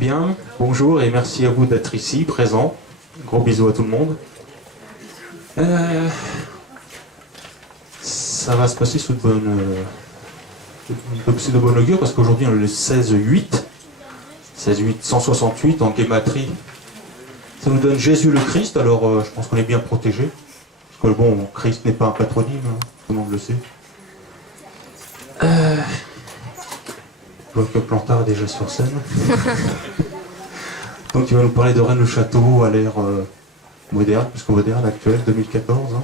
Bien, bonjour et merci à vous d'être ici, présent. Gros bisous à tout le monde. Ça va se passer sous de bonne augure parce qu'aujourd'hui on est le 16-8. 16-8, 168 en guématrie. Ça nous donne Jésus le Christ, alors je pense qu'on est bien protégé. Parce que bon, Christ n'est pas un patronyme, hein, tout le monde le sait. Je vois que Plantard est déjà sur scène. Donc il va nous parler de Rennes-le-Château à l'ère moderne, puisqu'on moderne, actuelle, 2014. Hein.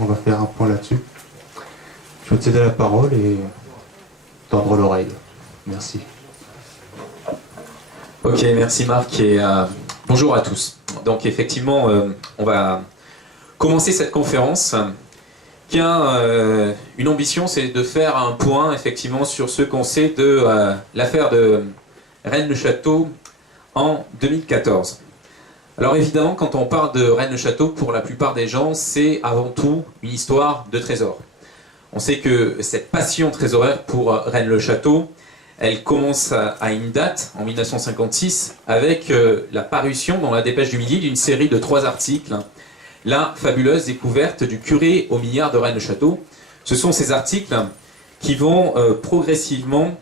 On va faire un point là-dessus. Je vais te céder la parole et tendre l'oreille. Merci. Ok, merci Marc et bonjour à tous. Donc effectivement, on va commencer cette conférence qui a une ambition, c'est de faire un point effectivement sur ce qu'on sait de l'affaire de Rennes-le-Château en 2014. Alors évidemment, quand on parle de Rennes-le-Château, pour la plupart des gens, c'est avant tout une histoire de trésor. On sait que cette passion trésoraire pour Rennes-le-Château, elle commence à une date, en 1956, avec la parution dans la Dépêche du Midi d'une série de 3 articles. La fabuleuse découverte du curé au milliard de Rennes-le-Château. Ce sont ces articles qui vont progressivement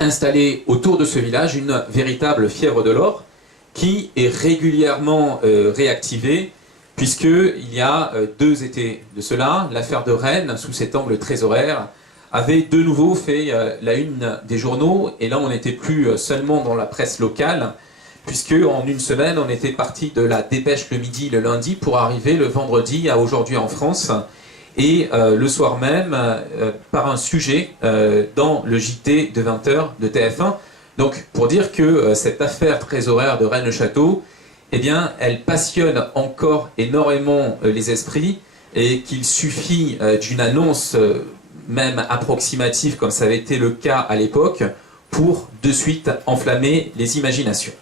installer autour de ce village une véritable fièvre de l'or qui est régulièrement réactivée, puisqu'il y a 2 étés de cela, l'affaire de Rennes, sous cet angle trésoraire, avait de nouveau fait la une des journaux, et là on n'était plus seulement dans la presse locale, puisque en une semaine on était parti de la Dépêche le midi le lundi pour arriver le vendredi à Aujourd'hui en France, et le soir même par un sujet dans le JT de 20h de TF1. Donc pour dire que cette affaire trésoraire de Rennes-le-Château, eh bien, elle passionne encore énormément les esprits, et qu'il suffit d'une annonce même approximative, comme ça avait été le cas à l'époque, pour de suite enflammer les imaginations.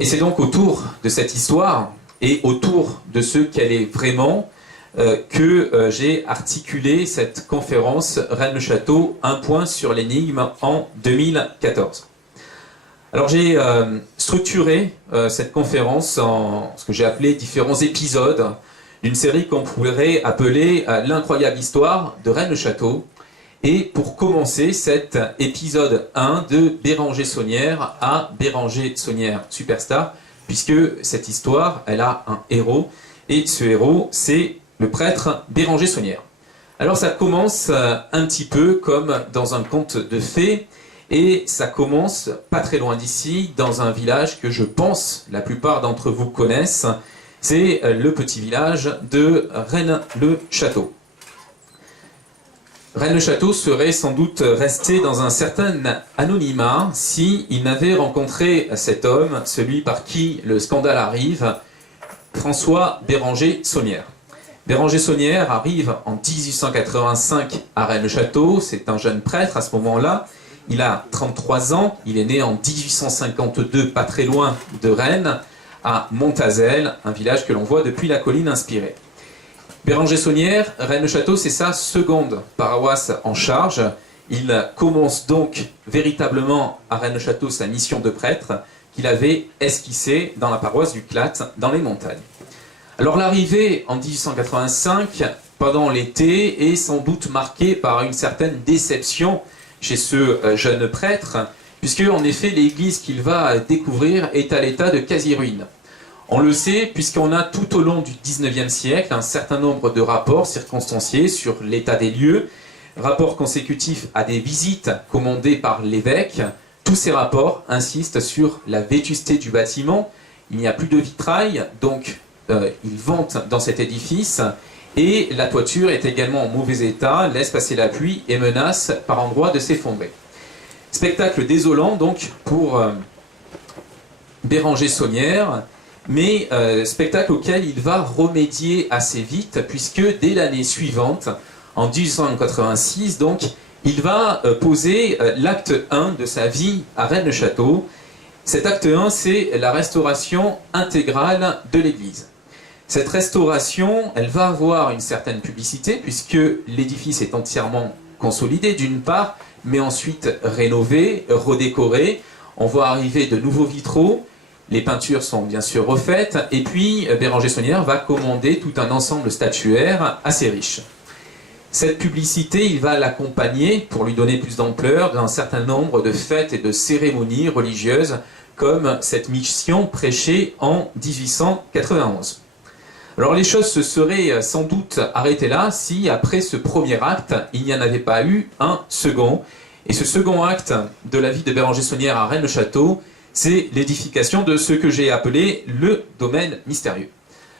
Et c'est donc autour de cette histoire, et autour de ce qu'elle est vraiment, que j'ai articulé cette conférence Rennes-le-Château, un point sur l'énigme en 2014. Alors j'ai structuré cette conférence en ce que j'ai appelé différents épisodes d'une série qu'on pourrait appeler l'incroyable histoire de Rennes-le-Château. Et pour commencer, cet épisode 1 de Béranger Saunière à Béranger Saunière Superstar, puisque cette histoire, elle a un héros, et ce héros, c'est le prêtre Béranger Saunière. Alors ça commence un petit peu comme dans un conte de fées, et ça commence pas très loin d'ici, dans un village que je pense la plupart d'entre vous connaissent, c'est le petit village de Rennes-le-Château. Rennes-le-Château serait sans doute resté dans un certain anonymat s'il n'avait rencontré cet homme, celui par qui le scandale arrive, François Béranger Saunière. Béranger Saunière arrive en 1885 à Rennes-le-Château, c'est un jeune prêtre à ce moment-là, il a 33 ans, il est né en 1852, pas très loin de Rennes, à Montazel, un village que l'on voit depuis la colline inspirée. Béranger Saunière, Rennes-le-Château, c'est sa seconde paroisse en charge. Il commence donc véritablement à Rennes-le-Château sa mission de prêtre qu'il avait esquissée dans la paroisse du Clat, dans les montagnes. Alors l'arrivée en 1885, pendant l'été, est sans doute marquée par une certaine déception chez ce jeune prêtre, puisque en effet l'église qu'il va découvrir est à l'état de quasi-ruine. On le sait puisqu'on a tout au long du 19e siècle un certain nombre de rapports circonstanciés sur l'état des lieux, rapports consécutifs à des visites commandées par l'évêque. Tous ces rapports insistent sur la vétusté du bâtiment, il n'y a plus de vitrail, donc il vente dans cet édifice, et la toiture est également en mauvais état, laisse passer la pluie et menace par endroits de s'effondrer. Spectacle désolant donc pour Béranger Saunière, mais spectacle auquel il va remédier assez vite, puisque dès l'année suivante, en 1886, donc, il va poser l'acte 1 de sa vie à Rennes-le-Château. Cet acte 1, c'est la restauration intégrale de l'église. Cette restauration, elle va avoir une certaine publicité, puisque l'édifice est entièrement consolidé d'une part, mais ensuite rénové, redécoré. On voit arriver de nouveaux vitraux, les peintures sont bien sûr refaites, et puis Béranger Saunière va commander tout un ensemble statuaire assez riche. Cette publicité, il va l'accompagner, pour lui donner plus d'ampleur, d'un certain nombre de fêtes et de cérémonies religieuses, comme cette mission prêchée en 1891. Alors les choses se seraient sans doute arrêtées là si, après ce premier acte, il n'y en avait pas eu un second. Et ce second acte de la vie de Béranger Saunière à Rennes-le-Château, c'est l'édification de ce que j'ai appelé le domaine mystérieux.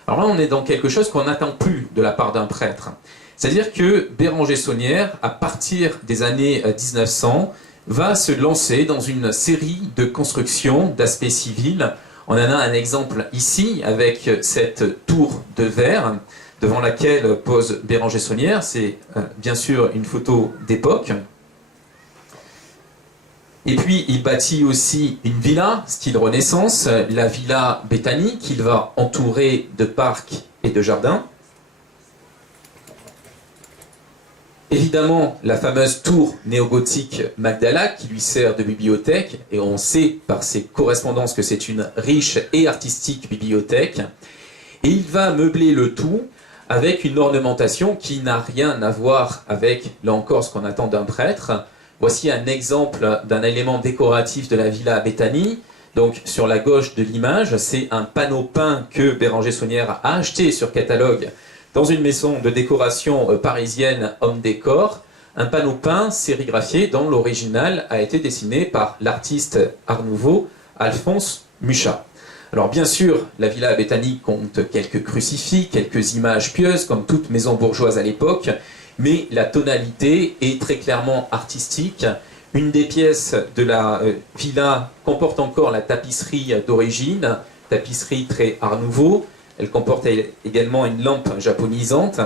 Alors là, on est dans quelque chose qu'on n'attend plus de la part d'un prêtre. C'est-à-dire que Béranger Saunière, à partir des années 1900, va se lancer dans une série de constructions d'aspect civil. On en a un exemple ici avec cette tour de verre devant laquelle pose Béranger Saunière. C'est bien sûr une photo d'époque. Et puis il bâtit aussi une villa, style Renaissance, la villa Béthanie, qu'il va entourer de parcs et de jardins. Évidemment, la fameuse tour néogothique Magdala qui lui sert de bibliothèque, et on sait par ses correspondances que c'est une riche et artistique bibliothèque. Et il va meubler le tout avec une ornementation qui n'a rien à voir avec, là encore, ce qu'on attend d'un prêtre. Voici un exemple d'un élément décoratif de la villa Béthanie. Donc sur la gauche de l'image, c'est un panneau peint que Béranger Saunière a acheté sur catalogue dans une maison de décoration parisienne Homme Décor, un panneau peint sérigraphié dont l'original a été dessiné par l'artiste Art Nouveau Alphonse Muchat. Alors bien sûr, la villa Béthanie compte quelques crucifix, quelques images pieuses, comme toute maison bourgeoise à l'époque, mais la tonalité est très clairement artistique. Une des pièces de la villa comporte encore la tapisserie d'origine, tapisserie très Art Nouveau. Elle comporte également une lampe japonisante.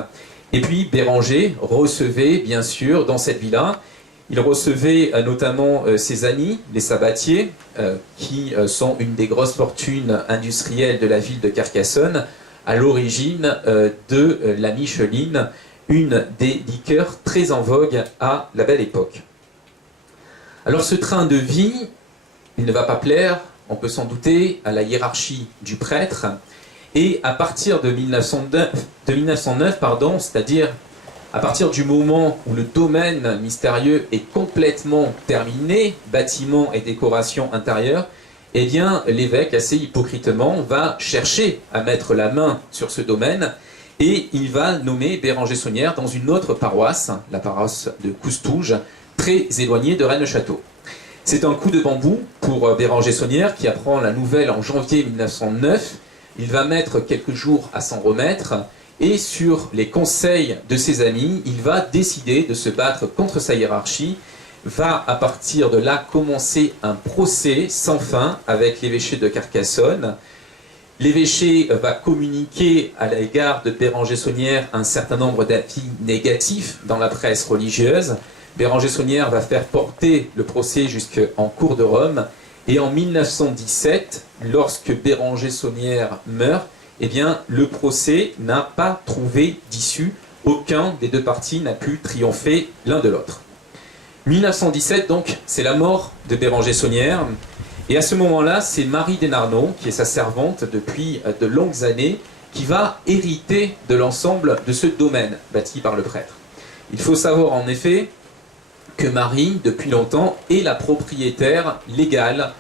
Et puis Béranger recevait, bien sûr, dans cette villa, il recevait notamment ses amis, les sabatiers, qui sont une des grosses fortunes industrielles de la ville de Carcassonne, à l'origine de la Micheline, une des liqueurs très en vogue à la belle époque. Alors ce train de vie, il ne va pas plaire, on peut s'en douter, à la hiérarchie du prêtre. Et à partir de 1909, c'est-à-dire à partir du moment où le domaine mystérieux est complètement terminé, bâtiment et décoration intérieure, eh bien l'évêque, assez hypocritement, va chercher à mettre la main sur ce domaine et il va nommer Béranger Saunière dans une autre paroisse, la paroisse de Coustouge, très éloignée de Rennes-le-Château. C'est un coup de bambou pour Béranger Saunière qui apprend la nouvelle en janvier 1909. Il va mettre quelques jours à s'en remettre et sur les conseils de ses amis, il va décider de se battre contre sa hiérarchie, va à partir de là commencer un procès sans fin avec l'évêché de Carcassonne. L'évêché va communiquer à l'égard de Béranger Saunière un certain nombre d'avis négatifs dans la presse religieuse. Béranger Saunière va faire porter le procès jusqu'en cour de Rome. Et en 1917, lorsque Béranger Saunière meurt, eh bien, le procès n'a pas trouvé d'issue. Aucun des deux partis n'a pu triompher l'un de l'autre. 1917, donc, c'est la mort de Béranger Saunière. Et à ce moment-là, c'est Marie Desnarnaud, qui est sa servante depuis de longues années, qui va hériter de l'ensemble de ce domaine bâti par le prêtre. Il faut savoir en effet que Marie, depuis longtemps, est la propriétaire légale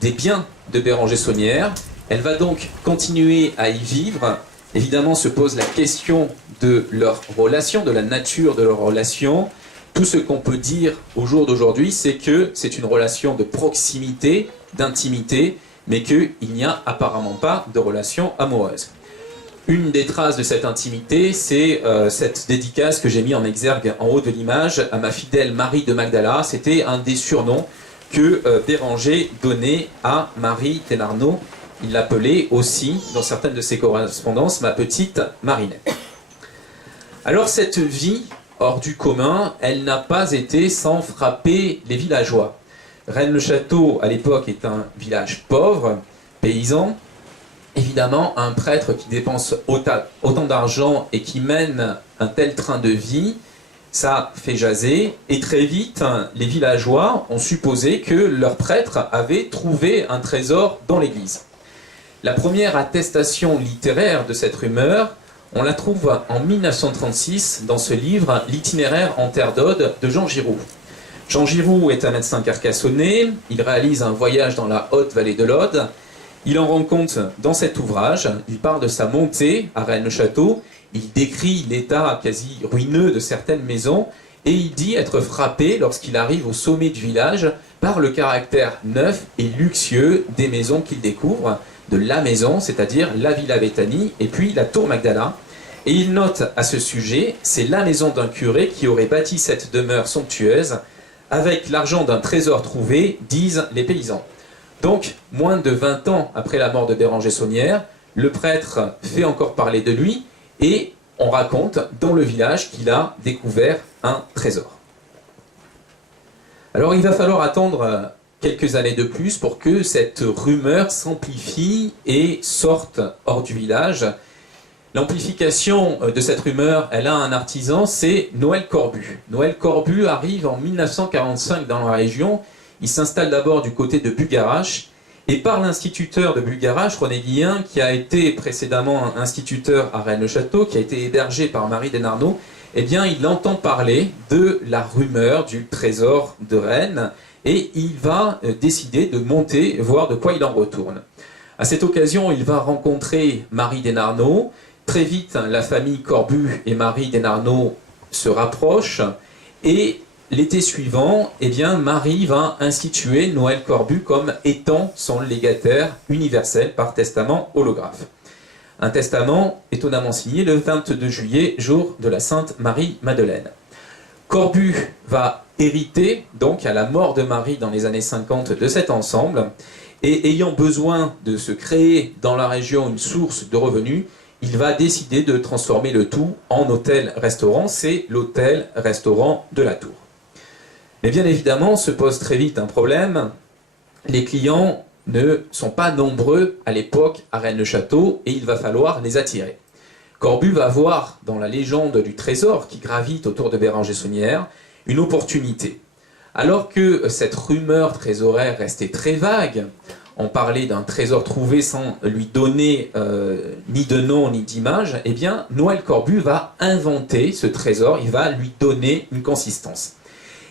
des biens de Béranger Saunière. Elle va donc continuer à y vivre. Évidemment, se pose la question de leur relation, de la nature de leur relation. Tout ce qu'on peut dire au jour d'aujourd'hui, c'est que c'est une relation de proximité, d'intimité, mais qu'il n'y a apparemment pas de relation amoureuse. Une des traces de cette intimité, c'est cette dédicace que j'ai mis en exergue en haut de l'image à ma fidèle Marie de Magdala. C'était un des surnoms que Béranger donnait à Marie Desnarnaud. Il l'appelait aussi, dans certaines de ses correspondances, ma petite Marinette. Alors cette vie hors du commun, elle n'a pas été sans frapper les villageois. Rennes-le-Château, à l'époque, est un village pauvre, paysan. Évidemment, un prêtre qui dépense autant d'argent et qui mène un tel train de vie, Ça fait jaser, et très vite, les villageois ont supposé que leur prêtre avait trouvé un trésor dans l'église. La première attestation littéraire de cette rumeur, on la trouve en 1936 dans ce livre « L'itinéraire en terre d'Aude » de Jean Giroux. Jean Giroux est un médecin carcassonnais, il réalise un voyage dans la haute vallée de l'Aude. Il en rend compte dans cet ouvrage, il parle de sa montée à Rennes-le-Château, il décrit l'état quasi ruineux de certaines maisons et il dit être frappé lorsqu'il arrive au sommet du village par le caractère neuf et luxueux des maisons qu'il découvre, de la maison, c'est-à-dire la Villa Béthanie et puis la Tour Magdala. Et il note à ce sujet, c'est la maison d'un curé qui aurait bâti cette demeure somptueuse avec l'argent d'un trésor trouvé, disent les paysans. Donc, moins de 20 ans après la mort de Béranger Saunière, le prêtre fait encore parler de lui et on raconte dans le village qu'il a découvert un trésor. Alors il va falloir attendre quelques années de plus pour que cette rumeur s'amplifie et sorte hors du village. L'amplification de cette rumeur, elle a un artisan, c'est Noël Corbu. Noël Corbu arrive en 1945 dans la région. Il s'installe d'abord du côté de Bugarache et par l'instituteur de Bugarache, René Guillain, qui a été précédemment instituteur à Rennes-le-Château, qui a été hébergé par Marie Desnarnaud, eh bien il entend parler de la rumeur du trésor de Rennes et il va décider de monter, voir de quoi il en retourne. À cette occasion, il va rencontrer Marie Desnarnaud. Très vite, la famille Corbu et Marie Desnarnaud se rapprochent et l'été suivant, eh bien, Marie va instituer Noël Corbu comme étant son légataire universel par testament holographe. Un testament étonnamment signé le 22 juillet, jour de la Sainte Marie-Madeleine. Corbu va hériter, donc à la mort de Marie dans les années 50, de cet ensemble, et ayant besoin de se créer dans la région une source de revenus, il va décider de transformer le tout en hôtel-restaurant, c'est l'hôtel-restaurant de la Tour. Mais bien évidemment, se pose très vite un problème. Les clients ne sont pas nombreux à l'époque à Rennes-le-Château et il va falloir les attirer. Corbu va voir dans la légende du trésor qui gravite autour de Béranger Saunière une opportunité. Alors que cette rumeur trésoraire restait très vague, on parlait d'un trésor trouvé sans lui donner ni de nom ni d'image, eh bien Noël Corbu va inventer ce trésor, il va lui donner une consistance.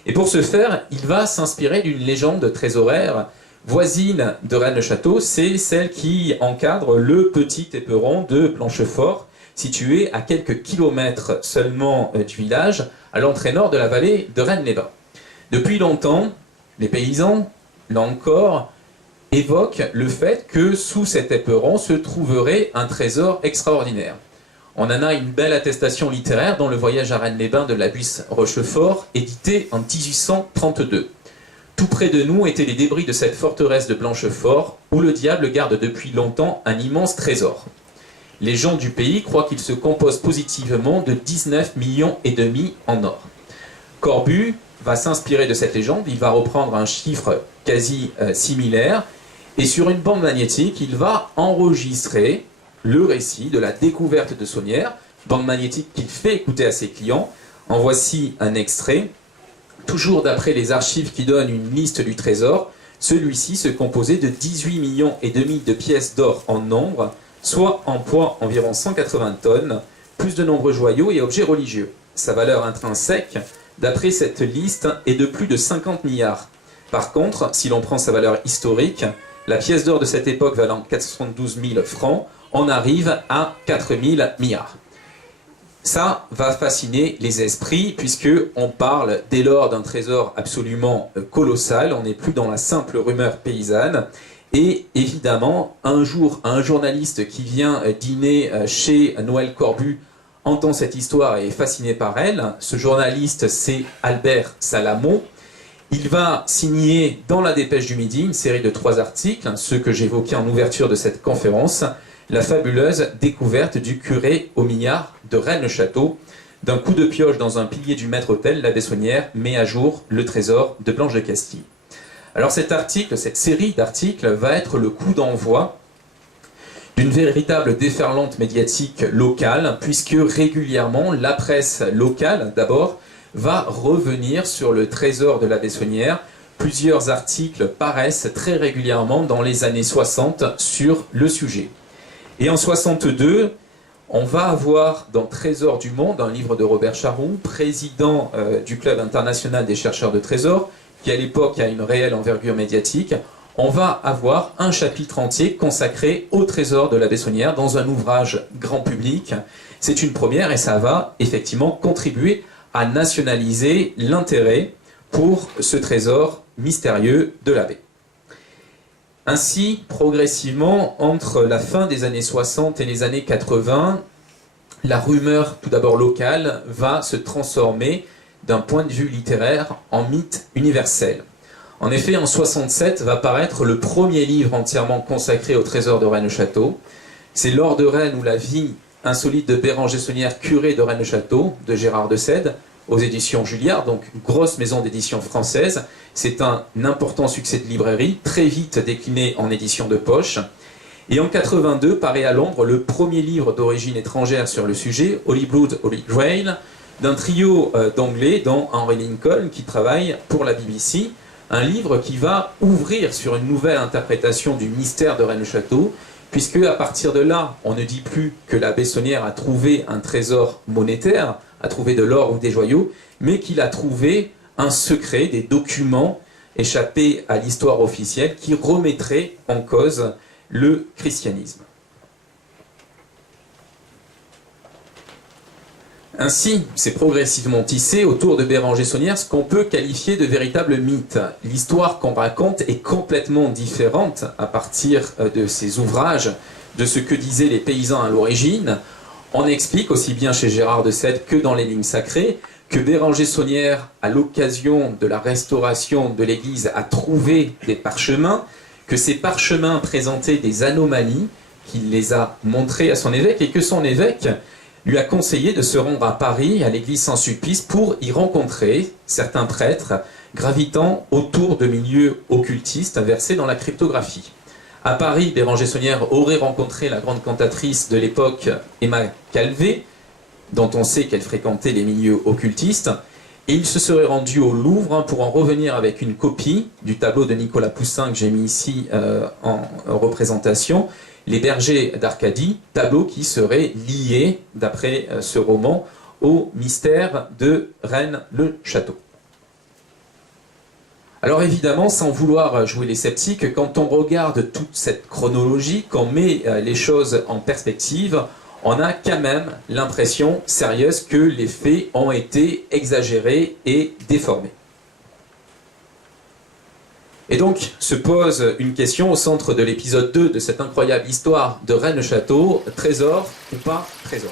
Et pour ce faire, il va s'inspirer d'une légende trésoraire voisine de Rennes-le-Château, c'est celle qui encadre le petit éperon de Planchefort, situé à quelques kilomètres seulement du village, à l'entrée nord de la vallée de Rennes-les-Bains. Depuis longtemps, les paysans, là encore, évoquent le fait que sous cet éperon se trouverait un trésor extraordinaire. On en a une belle attestation littéraire dans le voyage à Rennes-les-Bains de Labuisse Rochefort, édité en 1832. Tout près de nous étaient les débris de cette forteresse de Blanchefort, où le diable garde depuis longtemps un immense trésor. Les gens du pays croient qu'il se compose positivement de 19 millions et demi en or. Corbu va s'inspirer de cette légende, il va reprendre un chiffre quasi similaire, et sur une bande magnétique, il va enregistrer le récit de la découverte de Saunière, bande magnétique qu'il fait écouter à ses clients. En voici un extrait. Toujours d'après les archives qui donnent une liste du trésor, celui-ci se composait de 18 millions et demi de pièces d'or en nombre, soit en poids environ 180 tonnes, plus de nombreux joyaux et objets religieux. Sa valeur intrinsèque, d'après cette liste, est de plus de 50 milliards. Par contre, si l'on prend sa valeur historique, la pièce d'or de cette époque valant 412 000 francs, on arrive à 4 000 milliards. Ça va fasciner les esprits puisque on parle dès lors d'un trésor absolument colossal, on n'est plus dans la simple rumeur paysanne. Et évidemment, un jour, un journaliste qui vient dîner chez Noël Corbu entend cette histoire et est fasciné par elle. Ce journaliste, c'est Albert Salamon. Il va signer dans la Dépêche du Midi une série de 3 articles, ceux que j'évoquais en ouverture de cette conférence, la fabuleuse découverte du curé au milliard de Rennes-le-Château. D'un coup de pioche dans un pilier du maître-autel, l'abbé Saunière met à jour le trésor de Blanche de Castille. Alors cet article, cette série d'articles va être le coup d'envoi d'une véritable déferlante médiatique locale, puisque régulièrement la presse locale d'abord va revenir sur le trésor de la Bessonnière. Plusieurs articles paraissent très régulièrement dans les années 60 sur le sujet. Et en 62, on va avoir dans Trésor du Monde, un livre de Robert Charroux, président du Club international des chercheurs de trésors, qui à l'époque a une réelle envergure médiatique. On va avoir un chapitre entier consacré au trésor de la Bessonnière dans un ouvrage grand public. C'est une première et ça va effectivement contribuer à nationaliser l'intérêt pour ce trésor mystérieux de la baie. Ainsi, progressivement, entre la fin des années 60 et les années 80, la rumeur, tout d'abord locale, va se transformer d'un point de vue littéraire en mythe universel. En effet, en 67 va paraître le premier livre entièrement consacré au trésor de Rennes-le-Château. C'est L'Or de Rennes ou la vie insolite de Béranger Saunière, curé de Rennes-le-Château, de Gérard de Sède, aux éditions Julliard, donc une grosse maison d'édition française. C'est un important succès de librairie, très vite décliné en édition de poche. Et en 82 paraît à Londres le premier livre d'origine étrangère sur le sujet, Holy Blood, Holy Grail, d'un trio d'anglais, dont Henry Lincoln, qui travaille pour la BBC. Un livre qui va ouvrir sur une nouvelle interprétation du mystère de Rennes-le-Château, puisque à partir de là, on ne dit plus que la Bessonnière a trouvé un trésor monétaire, a trouvé de l'or ou des joyaux, mais qu'il a trouvé un secret, des documents échappés à l'histoire officielle qui remettraient en cause le christianisme. Ainsi, c'est progressivement tissé autour de Béranger Saunière ce qu'on peut qualifier de véritable mythe. L'histoire qu'on raconte est complètement différente à partir de ces ouvrages, de ce que disaient les paysans à l'origine. On explique aussi bien chez Gérard de Sède que dans les lignes sacrées que Béranger Saunière, à l'occasion de la restauration de l'église, a trouvé des parchemins, que ces parchemins présentaient des anomalies, qu'il les a montrées à son évêque et que son évêque lui a conseillé de se rendre à Paris, à l'église Saint-Sulpice, pour y rencontrer certains prêtres gravitant autour de milieux occultistes versés dans la cryptographie. À Paris, Béranger Saunière aurait rencontré la grande cantatrice de l'époque, Emma Calvé, dont on sait qu'elle fréquentait les milieux occultistes, et il se serait rendu au Louvre pour en revenir avec une copie du tableau de Nicolas Poussin que j'ai mis ici en représentation, Les Bergers d'Arcadie, tableau qui serait lié, d'après ce roman, au mystère de Rennes-le-Château. Alors évidemment, sans vouloir jouer les sceptiques, quand on regarde toute cette chronologie, qu'on met les choses en perspective, on a quand même l'impression sérieuse que les faits ont été exagérés et déformés. Et donc se pose une question au centre de l'épisode 2 de cette incroyable histoire de Rennes-le-Château, trésor ou pas trésor ?